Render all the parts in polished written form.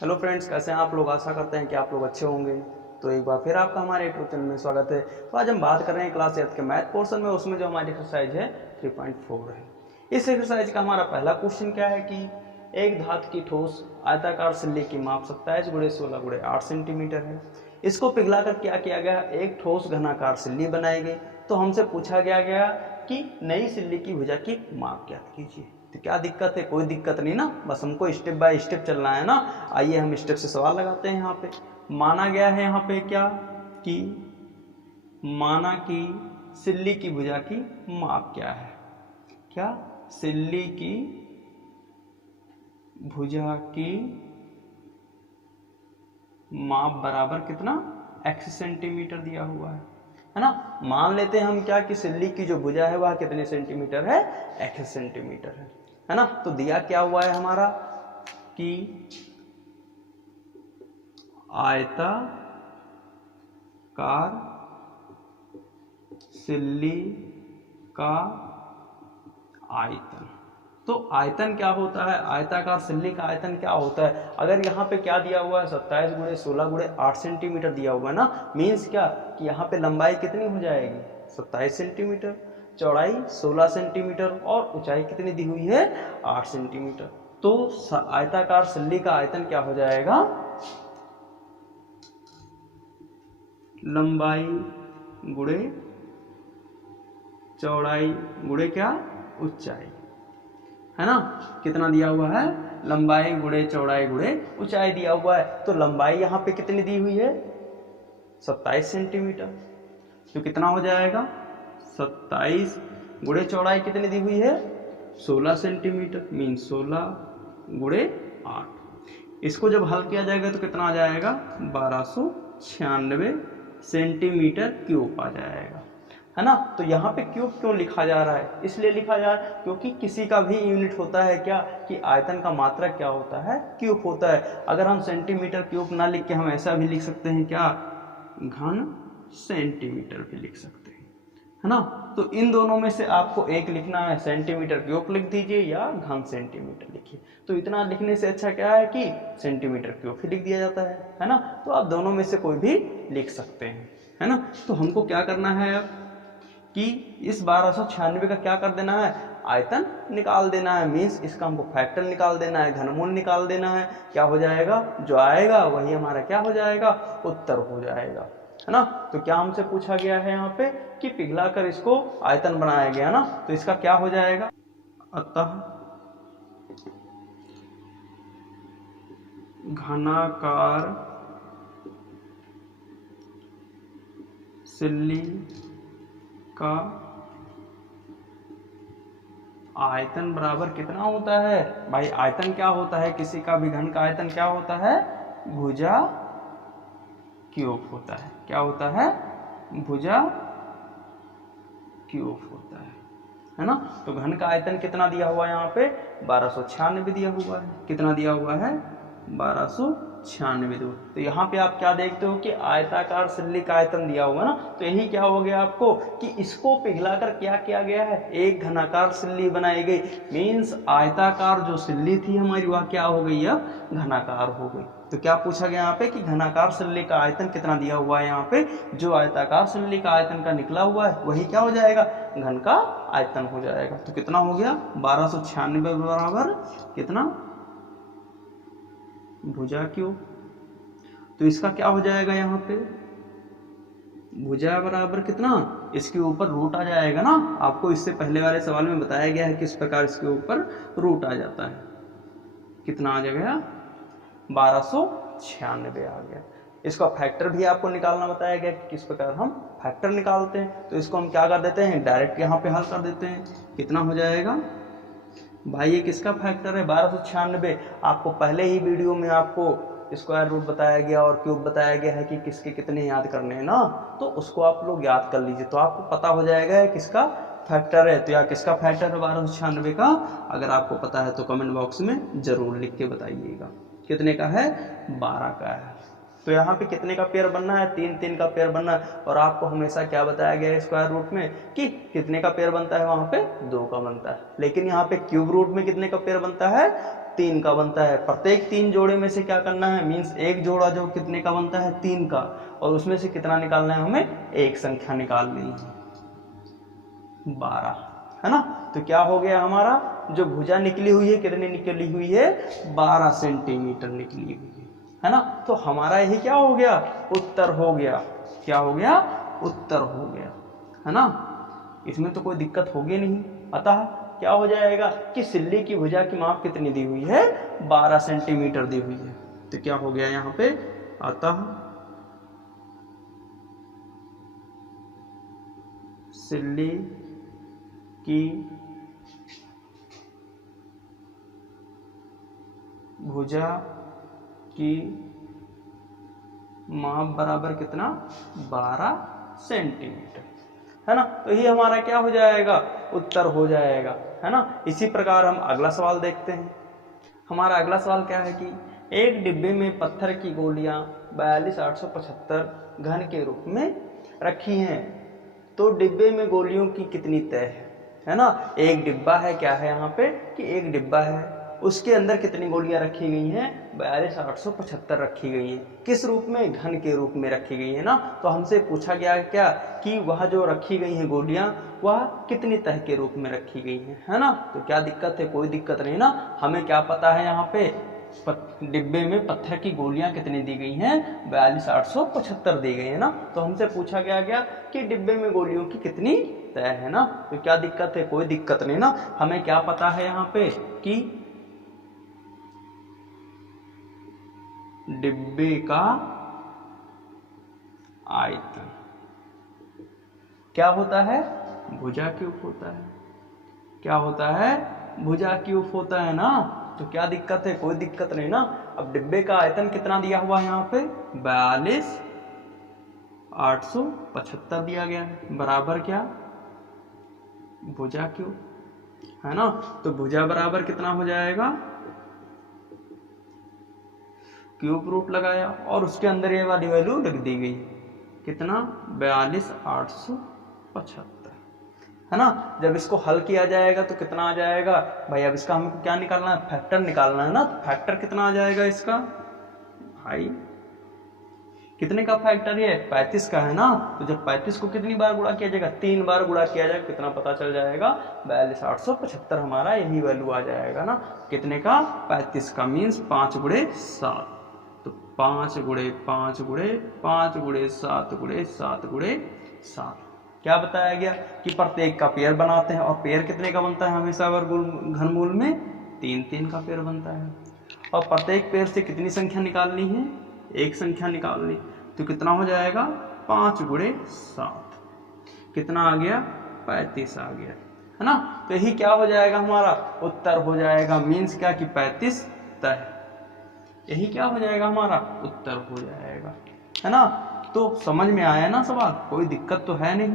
Hello friends, कैसे हैं आप लोग। आशा करते हैं कि आप लोग अच्छे होंगे। तो एक बार फिर आपका हमारे यूट्यूब चैनल में स्वागत है। तो आज हम बात कर रहे हैं क्लास 8 के मैथ पोर्शन में, उसमें जो हमारी एक्सरसाइज है 3.4 है। इस एक्सरसाइज का हमारा पहला क्वेश्चन क्या है कि एक धातु की ठोस आयताकार सिल्ली की माप 27 × 16 × 8 सेंटीमीटर है। इसको पिघलाकर क्या किया गया, एक ठोस घनाकार सिल्ली बनाई गई। तो हमसे पूछा गया कि नई सिल्ली की भुजा की माप ज्ञात कीजिए। तो क्या दिक्कत है, कोई दिक्कत नहीं ना, बस हमको स्टेप बाय स्टेप चलना है ना। आइए हम स्टेप से सवाल लगाते हैं। यहाँ पे माना गया है यहाँ पे क्या कि माना कि सिल्ली की भुजा की माप क्या है, क्या सिल्ली की भुजा की माप बराबर कितना, x सेंटीमीटर दिया हुआ है ना। मान लेते हैं हम क्या कि सिल्ली की जो भुजा है वह कितने सेंटीमीटर है, x सेंटीमीटर है ना। तो दिया क्या हुआ है हमारा कि आयताकार सिल्ली का आयतन। तो आयतन क्या होता है, आयताकार सिल्ली का आयतन क्या होता है। अगर यहाँ पे क्या दिया हुआ है 27 × 16 × 8 सेंटीमीटर दिया हुआ है ना, मीन्स क्या कि यहाँ पे लंबाई कितनी हो जाएगी 27 सेंटीमीटर, चौड़ाई 16 सेंटीमीटर और ऊंचाई कितनी दी हुई है 8 सेंटीमीटर। तो आयताकार सिल्ली का आयतन क्या हो जाएगा, लंबाई गुणे चौड़ाई गुणे क्या ऊंचाई, है ना। कितना दिया हुआ है, लंबाई गुणे चौड़ाई गुणे ऊंचाई दिया हुआ है। तो लंबाई यहाँ पे कितनी दी हुई है 27 सेंटीमीटर, तो कितना हो जाएगा 27 गुणे चौड़ाई कितनी दी हुई है 16 सेंटीमीटर, मीन 16 गुणे 8। इसको जब हल किया जाएगा तो कितना आ जाएगा 1296 सेंटीमीटर क्यूब आ जाएगा, है ना। तो यहाँ पे क्यूब क्यों लिखा जा रहा है, इसलिए लिखा जा रहा है क्योंकि किसी का भी यूनिट होता है क्या कि आयतन का मात्रक क्या होता है, क्यूब होता है। अगर हम सेंटीमीटर क्यूब ना लिख के हम ऐसा भी लिख सकते हैं क्या, घन सेंटीमीटर भी लिख सकते हैं, है ना। तो इन दोनों में से आपको एक लिखना है, सेंटीमीटर क्यूब लिख दीजिए या घन सेंटीमीटर लिखिए। तो इतना लिखने से अच्छा क्या है कि सेंटीमीटर क्यूब ही लिख दिया जाता है ना। तो आप दोनों में से कोई भी लिख सकते हैं, है ना। तो हमको क्या करना है अब कि इस 1296 का क्या कर देना है, आयतन निकाल देना है। मीन्स इसका हमको फैक्टर निकाल देना है, घनमूल निकाल देना है। क्या हो जाएगा, जो आएगा वही हमारा क्या हो जाएगा, उत्तर हो जाएगा, है ना। तो क्या हमसे पूछा गया है यहाँ पे कि पिघलाकर इसको आयतन बनाया गया ना, तो इसका क्या हो जाएगा, अतः घनाकार सिल्ली का आयतन बराबर कितना होता है भाई। आयतन क्या होता है, किसी का भी घन का आयतन क्या होता है, भुजा क्यूब होता है। क्या होता है, भुजा क्यूब होता है ना। तो घन का आयतन कितना दिया हुआ है यहाँ पे 1296 दिया हुआ है। कितना दिया हुआ है 1296। तो यहाँ पे आप क्या देखते हो कि आयताकार सिल्ली का आयतन दिया हुआ है ना। तो यही क्या हो गया आपको कि इसको पिघलाकर क्या किया गया है, एक घनाकार सिल्ली बनाई गई। मीन्स आयताकार जो सिल्ली थी हमारी वह क्या हो गई, अब घनाकार हो गई। तो क्या पूछा गया यहाँ पे कि घनाकार सिल्ली का आयतन कितना दिया हुआ है। यहाँ पे जो आयताकार सिल्ली का आयतन का निकला हुआ है वही क्या हो जाएगा, घन का आयतन हो जाएगा। तो कितना हो गया 1296 बराबर कितना, भुजा क्यूब। तो इसका क्या हो जाएगा, यहाँ पे भुजा बराबर कितना, इसके ऊपर रूट आ जाएगा ना। आपको इससे पहले वाले सवाल में बताया गया है किस प्रकार इसके ऊपर रूट आ जाता है। कितना आ जाएगा 1296 आ गया। इसका फैक्टर भी आपको निकालना बताया गया कि किस प्रकार हम फैक्टर निकालते हैं। तो इसको हम क्या कर देते हैं, डायरेक्ट यहाँ पे हल कर देते हैं। कितना हो जाएगा भाई, ये किसका फैक्टर है 1296। आपको पहले ही वीडियो में आपको स्क्वायर रूट बताया गया और क्यूब बताया गया है कि किसके कितने याद करने हैं ना। तो उसको आप लोग याद कर लीजिए, तो आपको पता हो जाएगा किसका फैक्टर है। तो या किसका फैक्टर है 1296 का, अगर आपको पता है तो कमेंट बॉक्स में जरूर लिख के बताइएगा। कितने का है, 12 का है। तो यहाँ पे कितने का पेयर बनना है, 3 3 का पेयर बनना है। और आपको हमेशा क्या बताया गया है स्क्वायर रूट में कि कितने का पेयर बनता है, वहाँ पे 2 का बनता है। लेकिन यहाँ पे क्यूब रूट में कितने का पेयर बनता है, 3 का बनता है। प्रत्येक 3 जोड़े में से क्या करना है, मीन्स एक जोड़ा जो कितने का बनता है, 3 का, और उसमें से कितना निकालना है, हमें एक संख्या निकालनी है, 12, है ना। तो क्या हो गया, हमारा जो भुजा निकली हुई है कितनी निकली हुई है, 12 सेंटीमीटर निकली हुई है ना। तो हमारा यही क्या हो गया, उत्तर हो गया। क्या हो गया, उत्तर हो गया, है ना। इसमें तो कोई दिक्कत होगी नहीं। अतः क्या हो जाएगा कि सिल्ली की भुजा की माप कितनी दी हुई है, 12 सेंटीमीटर दी हुई है। तो क्या हो गया यहाँ पे, अतः सिल्ली की भुजा की माप बराबर कितना, 12 सेंटीमीटर, है ना। तो ये हमारा क्या हो जाएगा, उत्तर हो जाएगा, है ना। इसी प्रकार हम अगला सवाल देखते हैं। हमारा अगला सवाल क्या है कि एक डिब्बे में पत्थर की गोलियां 42875 घन के रूप में रखी हैं, तो डिब्बे में गोलियों की कितनी तह है ना। एक डिब्बा है, क्या है यहाँ पे कि एक डिब्बा है, उसके अंदर कितनी गोलियां रखी गई हैं, 42875 रखी गई हैं। किस रूप में, घन के रूप में रखी गई है ना। तो हमसे पूछा गया क्या कि वह जो रखी गई हैं गोलियां, वह कितनी तह के रूप में रखी गई हैं, है ना। तो क्या दिक्कत है, कोई दिक्कत नहीं ना। हमें क्या पता है, यहाँ पे डिब्बे में पत्थर की गोलियां कितनी दी गई हैं, 42875 दी गई है ना। तो हमसे पूछा गया कि डिब्बे में गोलियों की कितनी तह है ना। तो क्या दिक्कत है, कोई दिक्कत नहीं ना। हमें क्या पता है यहाँ पे कि डिब्बे का आयतन क्या होता है, भुजा क्यूब होता है। क्या होता है, भुजा क्यूब होता है ना। तो क्या दिक्कत है, कोई दिक्कत नहीं ना। अब डिब्बे का आयतन कितना दिया हुआ है यहाँ पे, 42875 दिया गया है, बराबर क्या, भुजा क्यूब, है ना। तो भुजा बराबर कितना हो जाएगा, क्यूब रूट लगाया और उसके अंदर ये वाली वैल्यू लिख दी गई, कितना, 42875, है ना। जब इसको हल किया जाएगा तो कितना आ जाएगा भाई, अब इसका हमको क्या निकालना है, फैक्टर निकालना है ना। तो फैक्टर कितना आ जाएगा इसका भाई, कितने का फैक्टर है, 35 का, है ना। तो जब 35 को कितनी बार गुणा किया जाएगा, 3 बार गुणा किया जाएगा, कितना पता चल जाएगा, 42875 हमारा यही वैल्यू आ जाएगा ना। कितने का, 35 का, मीन्स 5 गुणे 7। तो 5 गुणे 5 गुणे 5 गुणे 7 गुणे 7 गुणे 7, क्या बताया गया कि प्रत्येक का पेयर बनाते हैं, और पेयर कितने का बनता है हमेशा वर्गमूल घनमूल में, 3 का पेयर बनता है। और प्रत्येक पेयर से कितनी संख्या निकालनी है, एक संख्या निकालनी। तो कितना हो जाएगा, 5 गुणे 7, कितना आ गया, 35 आ गया, है ना। तो यही क्या हो जाएगा, हमारा उत्तर हो जाएगा। मीन्स क्या कि 35 तह, यही क्या हो जाएगा, हमारा उत्तर हो जाएगा, है ना। तो समझ में आया ना सवाल, कोई दिक्कत तो है नहीं,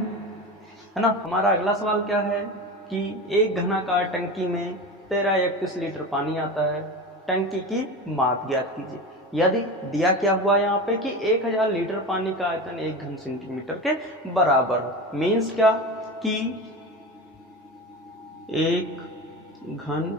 है ना। हमारा अगला सवाल क्या है कि एक घनाकार टंकी में 1331 लीटर पानी आता है, टंकी की माप ज्ञात कीजिए। यदि दिया क्या हुआ यहाँ पे कि 1000 लीटर पानी का आयतन 1 घन सेंटीमीटर के बराबर हो। मीन्स क्या कि 1 घन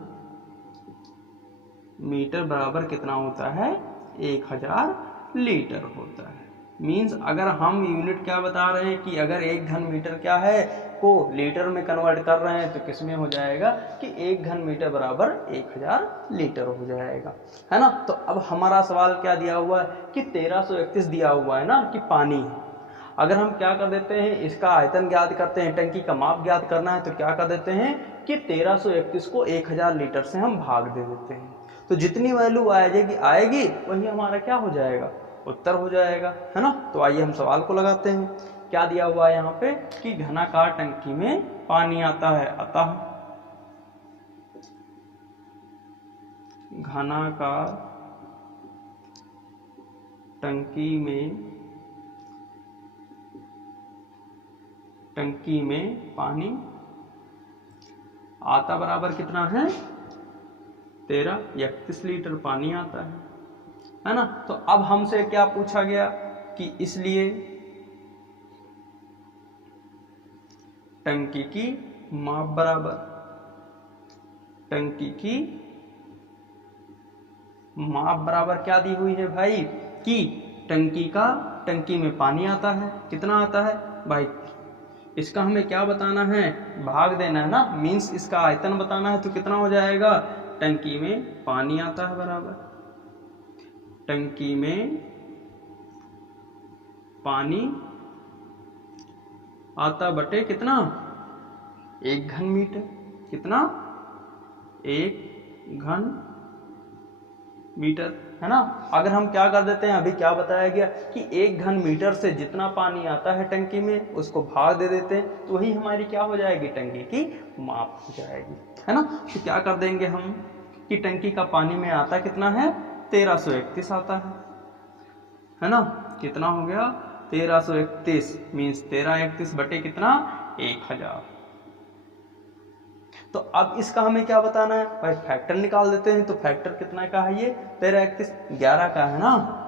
मीटर बराबर कितना होता है, 1000 लीटर होता है। मीन्स अगर हम यूनिट क्या बता रहे हैं कि अगर 1 घन मीटर क्या है को लीटर में कन्वर्ट कर रहे हैं, तो किस में हो जाएगा कि 1 घन मीटर बराबर 1000 लीटर हो जाएगा, है ना। तो अब हमारा सवाल क्या दिया हुआ है कि 1331 दिया हुआ है ना कि पानी है। अगर हम क्या कर देते हैं, इसका आयतन ज्ञात करते हैं, टंकी का माप ज्ञात करना है, तो क्या कर देते हैं कि 1331 को 1000 लीटर से हम भाग दे देते हैं। तो जितनी वैल्यू आएगी वही हमारा क्या हो जाएगा, उत्तर हो जाएगा, है ना। तो आइए हम सवाल को लगाते हैं। क्या दिया हुआ है यहाँ पे कि घनाकार टंकी में पानी आता है, अतः घनाकार टंकी में पानी आता बराबर कितना है, 1331 लीटर पानी आता है ना। तो अब हमसे क्या पूछा गया कि इसलिए टंकी की माप बराबर टंकी की माप बराबर क्या दी हुई है भाई कि टंकी में पानी आता है, कितना आता है भाई, इसका हमें क्या बताना है, भाग देना है ना, मीन्स इसका आयतन बताना है। तो कितना हो जाएगा, टंकी में पानी आता है बराबर, टंकी में पानी आता बटे कितना, 1 घन मीटर, कितना, 1 घन मीटर, है ना। अगर हम क्या कर देते हैं, अभी क्या बताया गया कि 1 घन मीटर से जितना पानी आता है टंकी में उसको भाग दे देते हैं, तो वही हमारी क्या हो जाएगी, टंकी की माप हो जाएगी, है ना। तो क्या कर देंगे हम कि टंकी का पानी में आता कितना है, 1331 आता है ना। कितना हो गया, 1331 मीन्स 1331 बटे कितना, 1000। तो अब इसका हमें क्या बताना है भाई, फैक्टर निकाल देते हैं। तो फैक्टर कितना का है, ये 1331 11 का है ना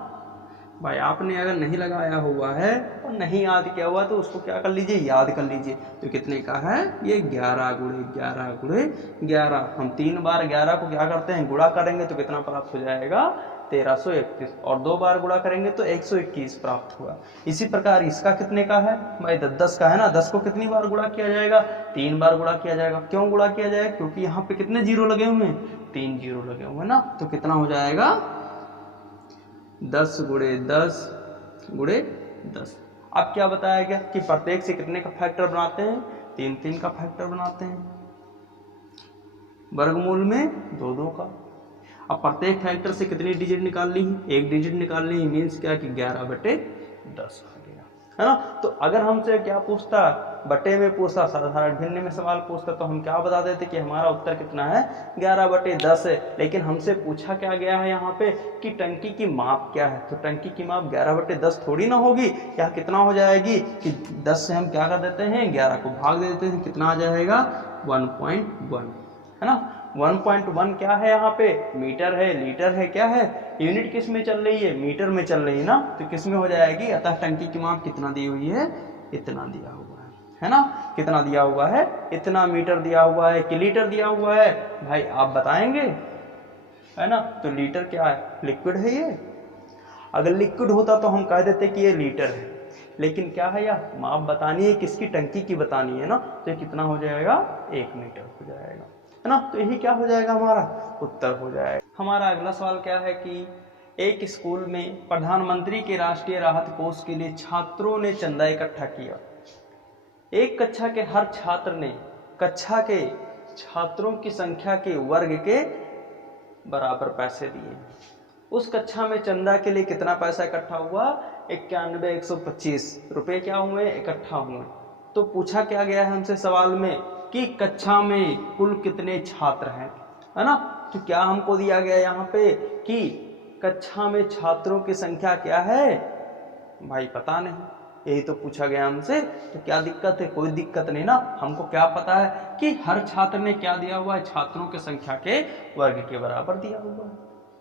भाई। आपने अगर नहीं लगाया हुआ है और नहीं याद किया हुआ तो उसको क्या कर लीजिए, याद कर लीजिए। तो कितने का है ये, 11 गुणे 11 गुणे 11। हम 3 बार 11 को क्या करते हैं, गुणा करेंगे तो कितना प्राप्त हो जाएगा, 1331, और 2 बार गुणा करेंगे तो 121 प्राप्त हुआ। इसी प्रकार इसका कितने का है भाई, 10 का है ना। 10 को कितनी बार गुणा किया जाएगा, 3 बार गुणा किया जाएगा। क्यों गुणा किया जाएगा, क्योंकि यहाँ पे कितने जीरो लगे हुए हैं, 3 जीरो लगे हुए ना। तो कितना हो जाएगा, 10 गुणे 10 गुणे 10। अब क्या बताया गया कि प्रत्येक से कितने का फैक्टर बनाते हैं, 3 का फैक्टर बनाते हैं, वर्गमूल में 2 का। अब प्रत्येक फैक्टर से कितनी डिजिट निकालनी है, 1 डिजिट निकालनी है, मीन्स क्या कि 11 बटे 10 आ गया, है ना। तो अगर हमसे क्या पूछता, बटे में पूछता, साधारण भिन्न में सवाल पूछता, तो हम क्या बता देते कि हमारा उत्तर कितना है, 11 बटे 10 है। लेकिन हमसे पूछा क्या गया है यहाँ पे कि टंकी की माप क्या है, तो टंकी की माप 11 बटे 10 थोड़ी ना होगी। यहाँ कितना हो जाएगी कि 10 से हम क्या कर देते हैं, 11 को भाग दे देते हैं, कितना आ जाएगा 1.1, है ना। 1.1 क्या है यहाँ पे, मीटर है, लीटर है, क्या है, यूनिट किस में चल रही है, मीटर में चल रही है ना। तो किस में हो जाएगी, अतः टंकी की माप कितना दी हुई है, इतना दिया हुआ है ना। कितना दिया हुआ है, इतना मीटर दिया हुआ है कि लीटर दिया हुआ है भाई, आप बताएंगे, है ना। तो लीटर क्या है, लिक्विड है ये। अगर लिक्विड होता तो हम कह देते कि ये लीटर है, लेकिन क्या है, यह माप बतानी है, किसकी, टंकी की बतानी है ना। तो ये कितना हो जाएगा, 1 मीटर हो जाएगा, है ना। तो यही क्या हो जाएगा, हमारा उत्तर हो जाएगा। हमारा अगला सवाल क्या है कि एक स्कूल में प्रधानमंत्री के राष्ट्रीय राहत कोष के लिए छात्रों ने चंदा इकट्ठा किया। एक कक्षा के हर छात्र ने कक्षा के छात्रों की संख्या के वर्ग के बराबर पैसे दिए। उस कक्षा में चंदा के लिए कितना पैसा इकट्ठा हुआ, 91,125 रुपये क्या हुए, इकट्ठा हुए। तो पूछा क्या गया है हमसे सवाल में कि कक्षा में कुल कितने छात्र हैं, है ना। तो क्या हमको दिया गया यहाँ पे कि कक्षा में छात्रों की संख्या क्या है, भाई पता नहीं, यही तो पूछा गया हमसे। तो क्या दिक्कत है, कोई दिक्कत नहीं ना। हमको क्या पता है कि हर छात्र ने क्या दिया हुआ है, छात्रों की संख्या के वर्ग के बराबर दिया हुआ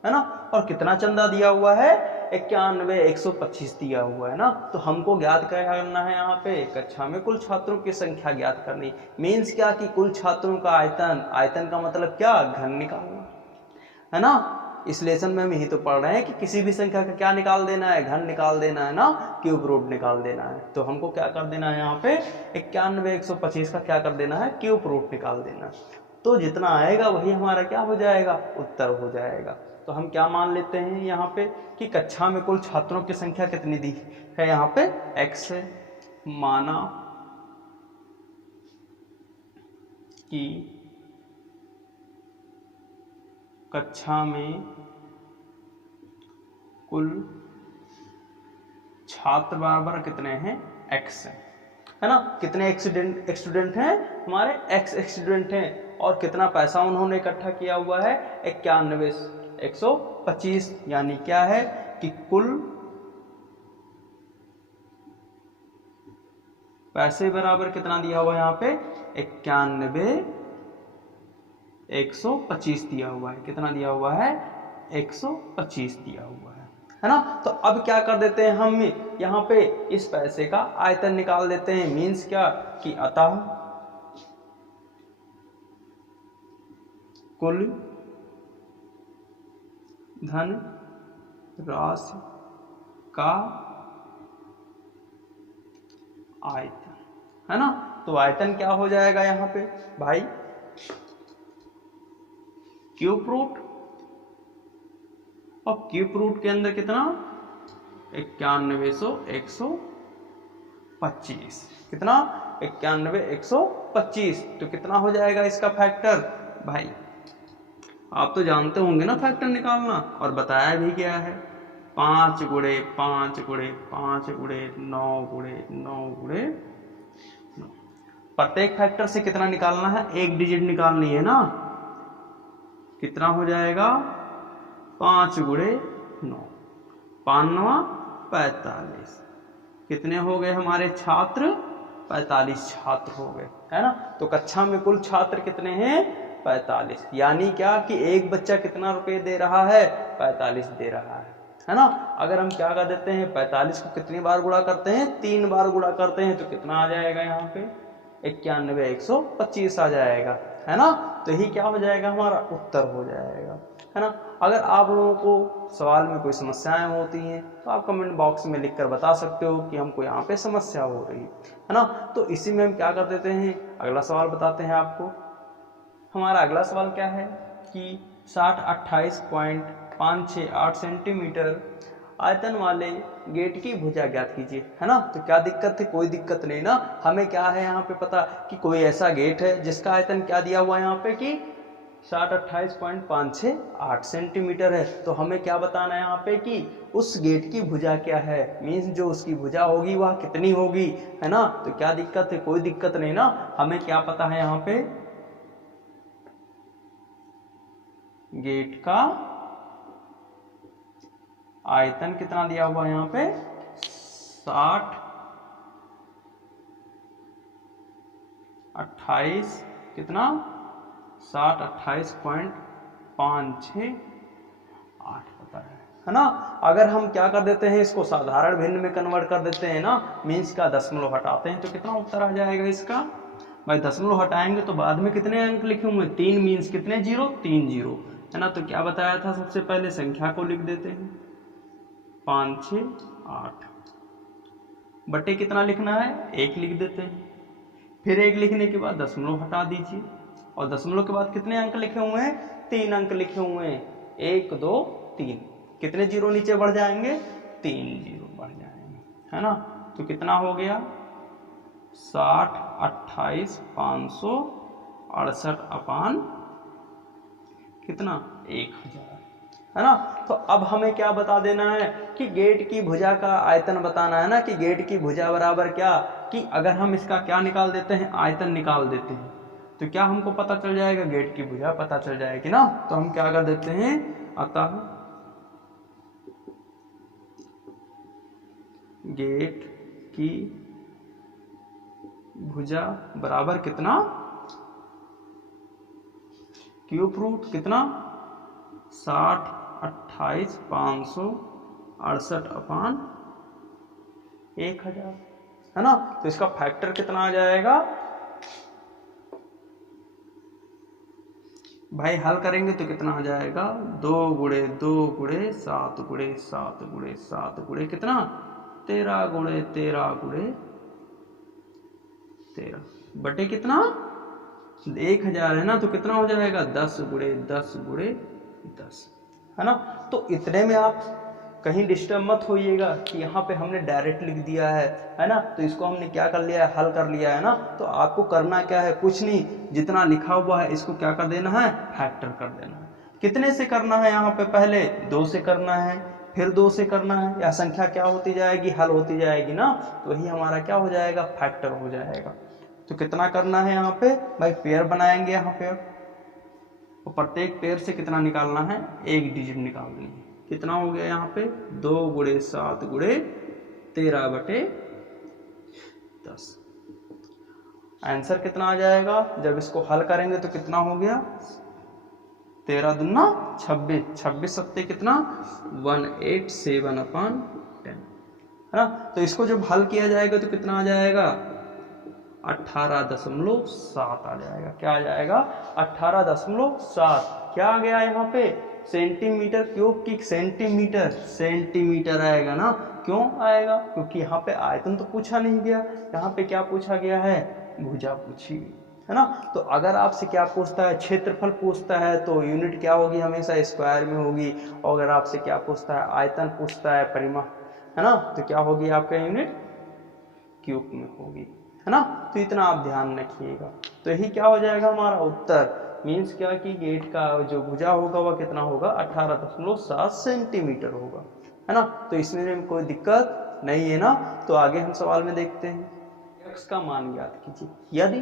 है ना। और कितना चंदा दिया हुआ है, 91,125 दिया हुआ है ना। तो हमको ज्ञात क्या करना है, यहाँ पे कक्षा में कुल छात्रों की संख्या ज्ञात करनी। मीन्स क्या कि कुल छात्रों का आयतन, आयतन का मतलब क्या, घन निकालना, है ना। इस लेसन में हम यही तो पढ़ रहे हैं कि किसी भी संख्या का क्या निकाल देना है, घन निकाल देना है ना, क्यूब रूट निकाल देना है। तो हमको क्या कर देना है, यहाँ पे 91,125 का क्या कर देना है, क्यूब रूट निकाल देना। तो जितना आएगा वही हमारा क्या हो जाएगा, उत्तर हो जाएगा। तो हम क्या मान लेते हैं यहाँ पे कि कक्षा में कुल छात्रों की संख्या कितनी दी है, यहाँ पे x है। माना कि कक्षा में कुल छात्र बराबर कितने हैं, x है ना। कितने स्टूडेंट हैं, हमारे x स्टूडेंट हैं। और कितना पैसा उन्होंने इकट्ठा किया हुआ है, 91,125। यानी क्या है कि कुल पैसे बराबर कितना दिया हुआ है, यहाँ पे 91,125 दिया हुआ है। कितना दिया हुआ है, 125 दिया हुआ है ना। तो अब क्या कर देते हैं हम, यहाँ पे इस पैसे का आयतन निकाल देते हैं। मीन्स क्या कि अतः कुल धन राशि का आयतन, है ना। तो आयतन क्या हो जाएगा यहाँ पे भाई, क्यूब रूट, और क्यूब रूट के अंदर कितना 9100 125, कितना 91 125। तो कितना हो जाएगा इसका फैक्टर भाई, आप तो जानते होंगे ना फैक्टर निकालना, और बताया भी गया है 5 गुणे 5 गुणे 5 गुणे 9 गुणे 9 गुणे 9। प्रत्येक फैक्टर से कितना निकालना है, एक डिजिट निकालनी है ना। कितना हो जाएगा 5 गुणे 9, 5 9 45। कितने हो गए हमारे छात्र, 45 छात्र हो गए, है ना। तो कक्षा में कुल छात्र कितने हैं 45, यानी क्या कि एक बच्चा कितना रुपए दे रहा है 45 दे रहा है ना। अगर हम क्या कर देते हैं 45 को कितनी बार गुणा करते हैं, 3 बार गुणा करते हैं, तो कितना आ जाएगा यहाँ पे 91 125 आ जाएगा, है ना। तो यही क्या हो जाएगा हमारा उत्तर हो जाएगा, है ना। अगर आप लोगों को सवाल में कोई समस्याएं होती हैं तो आप कमेंट बॉक्स में लिखकर बता सकते हो कि हमको यहाँ पे समस्या हो रही है ना। तो इसी में हम क्या कर देते हैं, अगला सवाल बताते हैं आपको। हमारा अगला सवाल क्या है कि 6028.568 सेंटीमीटर आयतन वाले गेट की भुजा ज्ञात कीजिए, है ना। तो क्या दिक्कत है, कोई दिक्कत नहीं ना। हमें क्या है यहाँ पे पता कि कोई ऐसा गेट है जिसका आयतन क्या दिया हुआ है यहाँ पे कि 6028.568 सेंटीमीटर है। तो हमें क्या बताना है यहाँ पे कि उस गेट की भुजा क्या है, मीन्स जो उसकी भुजा होगी वह कितनी होगी, है ना। तो क्या दिक्कत है, कोई दिक्कत नहीं ना। हमें क्या पता है यहाँ पे गेट का आयतन कितना दिया हुआ है यहाँ पे 6028 कितना 6028.568 पता है ना। अगर हम क्या कर देते हैं इसको साधारण भिन्न में कन्वर्ट कर देते हैं ना, मीन्स का दशमलव हटाते हैं, तो कितना उत्तर आ जाएगा इसका भाई। दशमलव हटाएंगे तो बाद में कितने अंक लिखे हुए 3, मीन्स कितने 0 3 0, है ना। तो क्या बताया था, सबसे पहले संख्या को लिख देते हैं 5 6 8 बटे कितना लिखना है 1 लिख देते हैं। फिर 1 लिखने के बाद दशमलव हटा दीजिए, और दशमलव के बाद कितने अंक लिखे हुए हैं 3 अंक लिखे हुए हैं 1 2 3। कितने जीरो नीचे बढ़ जाएंगे 3 जीरो बढ़ जाएंगे, है ना। तो कितना हो गया 6028.568 अपान कितना 1000, है ना। तो अब हमें क्या बता देना है कि गेट की भुजा का आयतन बताना है ना, कि गेट की भुजा बराबर क्या, कि अगर हम इसका क्या निकाल देते हैं आयतन निकाल देते हैं, तो क्या हमको पता चल जाएगा गेट की भुजा पता चल जाएगी ना। तो हम क्या कर देते हैं, अतः गेट की भुजा बराबर कितना क्यूब रूट कितना 6028.568 अपान 1000, है ना। तो इसका फैक्टर कितना आ जाएगा भाई, हल करेंगे तो कितना आ जाएगा 2 गुणे 2 गुणे 7 गुणे 7 गुणे 7 गुणे कितना 13 गुणे 13 गुणे 13 बटे कितना 1000, है ना। तो कितना हो जाएगा 10 गुणे 10 गुणे 10, है ना। तो इतने में आप कहीं डिस्टर्ब मत होइएगा कि यहाँ पे हमने डायरेक्ट लिख दिया है ना। तो इसको हमने क्या कर लिया है, हल कर लिया है ना। तो आपको करना क्या है, कुछ नहीं, जितना लिखा हुआ है इसको क्या कर देना है, फैक्टर कर देना है। कितने से करना है, यहाँ पे पहले 2 से करना है, फिर 2 से करना है, या संख्या क्या होती जाएगी, हल होती जाएगी ना। तो वही हमारा क्या हो जाएगा, फैक्टर हो जाएगा। तो कितना करना है यहाँ पे भाई, पेयर बनाएंगे यहाँ पे, और प्रत्येक पेयर से कितना निकालना है, एक डिजिट निकालनी है। कितना हो गया यहाँ पे 2 गुणे 7 गुणे 13 बटे 10। आंसर कितना आ जाएगा, जब इसको हल करेंगे तो कितना हो गया 13 दूना 26, 26 सत्ते कितना 187 अपान 10, है ना। तो इसको जब हल किया जाएगा तो कितना आ जाएगा 18.7 आ जाएगा। क्या आ जाएगा 18.7। क्या आ गया यहाँ पे सेंटीमीटर क्यूब की सेंटीमीटर आएगा ना। क्यों आएगा? क्योंकि यहाँ पे आयतन तो पूछा नहीं गया, यहाँ पे क्या पूछा गया है? भुजा पूछी गई है ना। तो अगर आपसे क्या पूछता है? क्षेत्रफल पूछता है तो यूनिट क्या होगी? हमेशा स्क्वायर में होगी। और अगर आपसे क्या पूछता है? आयतन पूछता है, परिमाण, है ना, तो क्या होगी आपका यूनिट? क्यूब में होगी, है ना। तो इतना आप ध्यान रखिएगा। तो यही क्या हो जाएगा हमारा उत्तर। मीन्स क्या कि गेट का जो भुजा होगा वह कितना होगा? 18.7 सेंटीमीटर होगा, है ना। तो इसमें कोई दिक्कत नहीं है ना। तो आगे हम सवाल में देखते हैं। x का मान ज्ञात कीजिए। यदि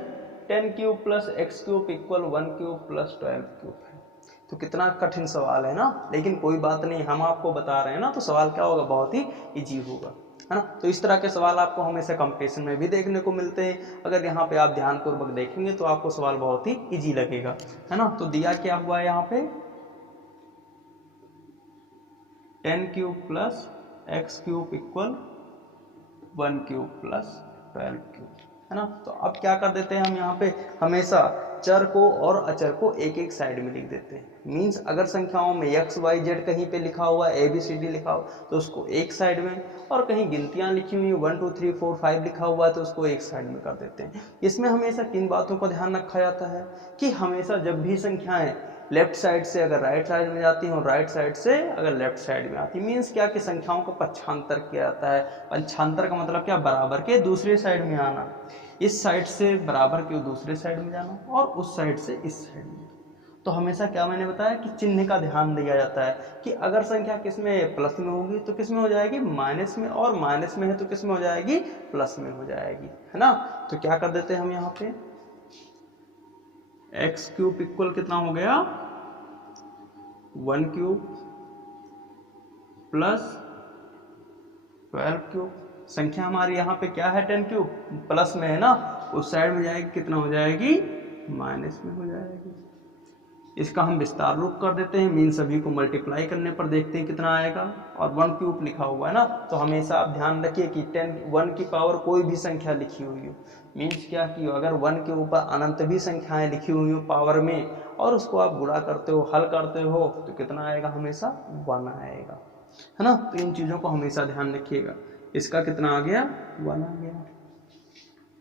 10 cube plus x cube equal 1 cube plus 12 cube है। तो कितना कठिन सवाल है ना, लेकिन कोई बात नहीं, हम आपको बता रहे हैं ना, तो सवाल क्या होगा? बहुत ही इजी होगा, है ना। तो इस तरह के सवाल आपको हमेशा कंपटीशन में भी देखने को मिलते हैं। अगर यहाँ पे आप ध्यानपूर्वक देखेंगे तो आपको सवाल बहुत ही इजी लगेगा, है ना। तो दिया क्या हुआ है यहाँ पे? 10 cube plus x cube equal 1 cube plus 12 cube, है ना। तो अब क्या कर देते हैं हम यहाँ पे? हमेशा चर को और अचर को एक एक साइड में लिख देते हैं। मीन्स अगर संख्याओं में एक्स वाई जेड कहीं पे लिखा हुआ है, ABCD लिखा हुआ, तो उसको एक साइड में, और कहीं गिनतियां लिखी हुई 1 2 3 4 5 लिखा हुआ है तो उसको एक साइड में कर देते हैं। इसमें हमेशा किन बातों का ध्यान रखा जाता है कि हमेशा जब भी संख्याएं लेफ्ट साइड से अगर राइट साइड में जाती हैं और राइट साइड से अगर लेफ्ट साइड में आती है, मीन्स क्या कि संख्याओं का पक्षांतर किया जाता है। पक्षांतर का मतलब क्या? बराबर के दूसरे साइड में आना। इस साइड से बराबर के दूसरे साइड में जाना और उस साइड से इस साइड में। तो हमेशा क्या मैंने बताया कि चिन्ह का ध्यान दिया जाता है कि अगर संख्या किस में प्लस में होगी तो किस में हो जाएगी? माइनस में, और माइनस में है तो किस में हो जाएगी? प्लस में हो जाएगी, है ना। तो क्या कर देते हैं हम यहाँ पे? एक्स क्यूब इक्वल कितना हो गया? 1 क्यूब प्लस 12 क्यूब। संख्या हमारी यहाँ पे क्या है? 10 क्यूब, प्लस में है ना, उस साइड में जाएगी, कितना हो जाएगी? माइनस में हो जाएगी। इसका हम विस्तार रूप कर देते हैं, मीन सभी को मल्टीप्लाई करने पर देखते हैं कितना आएगा। और 1 क्यूब लिखा हुआ है ना, तो हमेशा आप ध्यान रखिए कि 1 की पावर कोई भी संख्या लिखी हुई हो, मीन्स क्या कि अगर 1 के ऊपर अनंत भी संख्याएं लिखी हुई हो पावर में, और उसको आप गुणा करते हो, हल करते हो, तो कितना आएगा? हमेशा 1 आएगा, है ना। तो इन चीजों को हमेशा ध्यान रखिएगा। इसका कितना आ गया? 1 आ गया।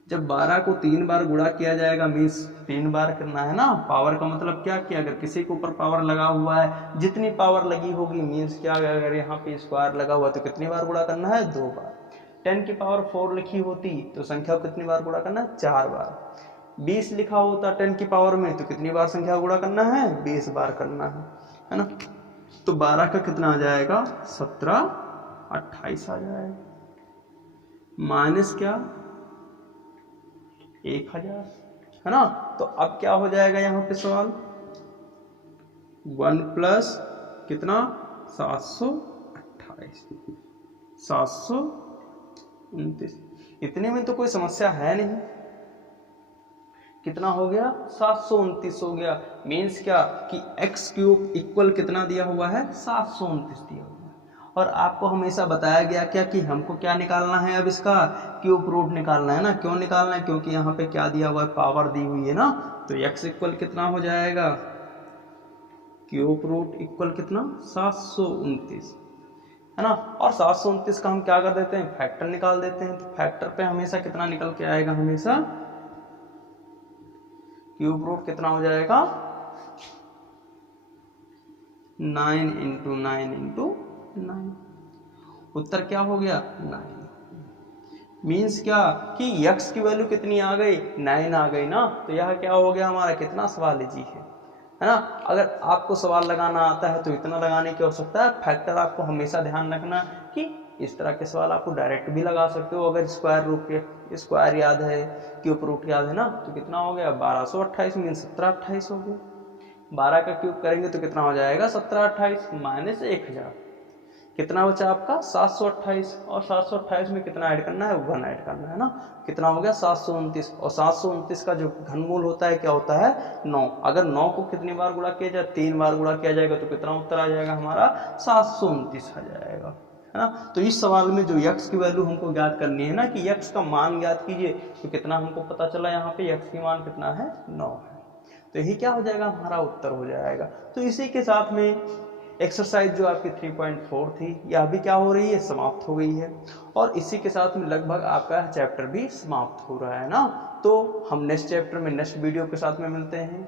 जब 12 को 3 बार गुणा किया जाएगा, मीन्स 3 बार करना है ना। पावर का मतलब क्या कि अगर किसी के ऊपर पावर लगा हुआ है, जितनी पावर लगी होगी, मीन्स क्या, अगर यहाँ पे स्क्वायर लगा हुआ तो कितनी बार गुणा करना है? 2 बार। 10 की पावर 4 लिखी होती तो संख्या को कितनी बार गुणा करना है? 4 बार। 20 लिखा होता 10 की पावर में तो कितनी बार संख्या गुणा करना है? 20 बार करना है ना। तो 12 का कितना आ जाएगा? 17 28 आ जाएगा। माइनस क्या? 1000, है ना। तो अब क्या हो जाएगा यहाँ पे सवाल? 1 प्लस कितना? 728, 729। इतने में तो कोई समस्या है नहीं। कितना हो गया? 729 हो गया। मीन्स क्या कि एक्स क्यूब इक्वल कितना दिया हुआ है? 729 दिया हुआ है। और आपको हमेशा बताया गया क्या कि हमको क्या निकालना है? अब इसका क्यूब रूट निकालना है ना। क्यों निकालना है? क्योंकि यहाँ पे क्या दिया हुआ है? पावर दी हुई है ना। तो x इक्वल कितना हो जाएगा? क्यूब रूट इक्वल कितना? 729, है ना। और 729 का हम क्या कर देते हैं? फैक्टर निकाल देते हैं। तो फैक्टर पे हमेशा कितना निकल के आएगा? हमेशा क्यूब रूट कितना हो जाएगा? 9 × 9 × 9। उत्तर क्या हो गया? 9। मीन्स क्या कि x की वैल्यू कितनी आ गई? 9 आ गई ना। तो यह क्या हो गया हमारा? कितना सवाल इजी है ना। अगर आपको सवाल लगाना आता है तो इतना लगाने की आवश्यकता है। फैक्टर आपको हमेशा ध्यान रखना कि इस तरह के सवाल आपको डायरेक्ट भी लगा सकते हो। अगर स्क्वायर रूट के स्क्वायर याद है, क्यूब रूट याद है ना, तो कितना हो गया? 1228 मीन्स 1728 हो गया। 12 का क्यूब करेंगे तो कितना हो जाएगा? 1728 माइनस 1000। कितना बचा आपका? 728। और 728 में कितना ऐड करना है? 1 ऐड करना है ना। कितना हो गया? 729। और 729 का जो घनमूल होता है क्या होता है? 9। अगर 9 को कितनी बार गुणा किया जाए? 3 बार गुणा किया जाएगा तो कितना उत्तर आ जाएगा हमारा? 729 आ जाएगा, है ना। तो इस सवाल में जो x की वैल्यू हमको ज्ञात करनी है ना, कि x का मान ज्ञात कीजिए, तो कितना हमको पता चला यहाँ पे? x की मान कितना है? 9 है। तो यही क्या हो जाएगा? हमारा उत्तर हो जाएगा। तो इसी के साथ में एक्सरसाइज जो आपकी 3.4 थी यह भी क्या हो रही है, समाप्त हो गई है। और इसी के साथ में लगभग आपका चैप्टर भी समाप्त हो रहा है ना। तो हम नेक्स्ट चैप्टर में नेक्स्ट वीडियो के साथ में मिलते हैं।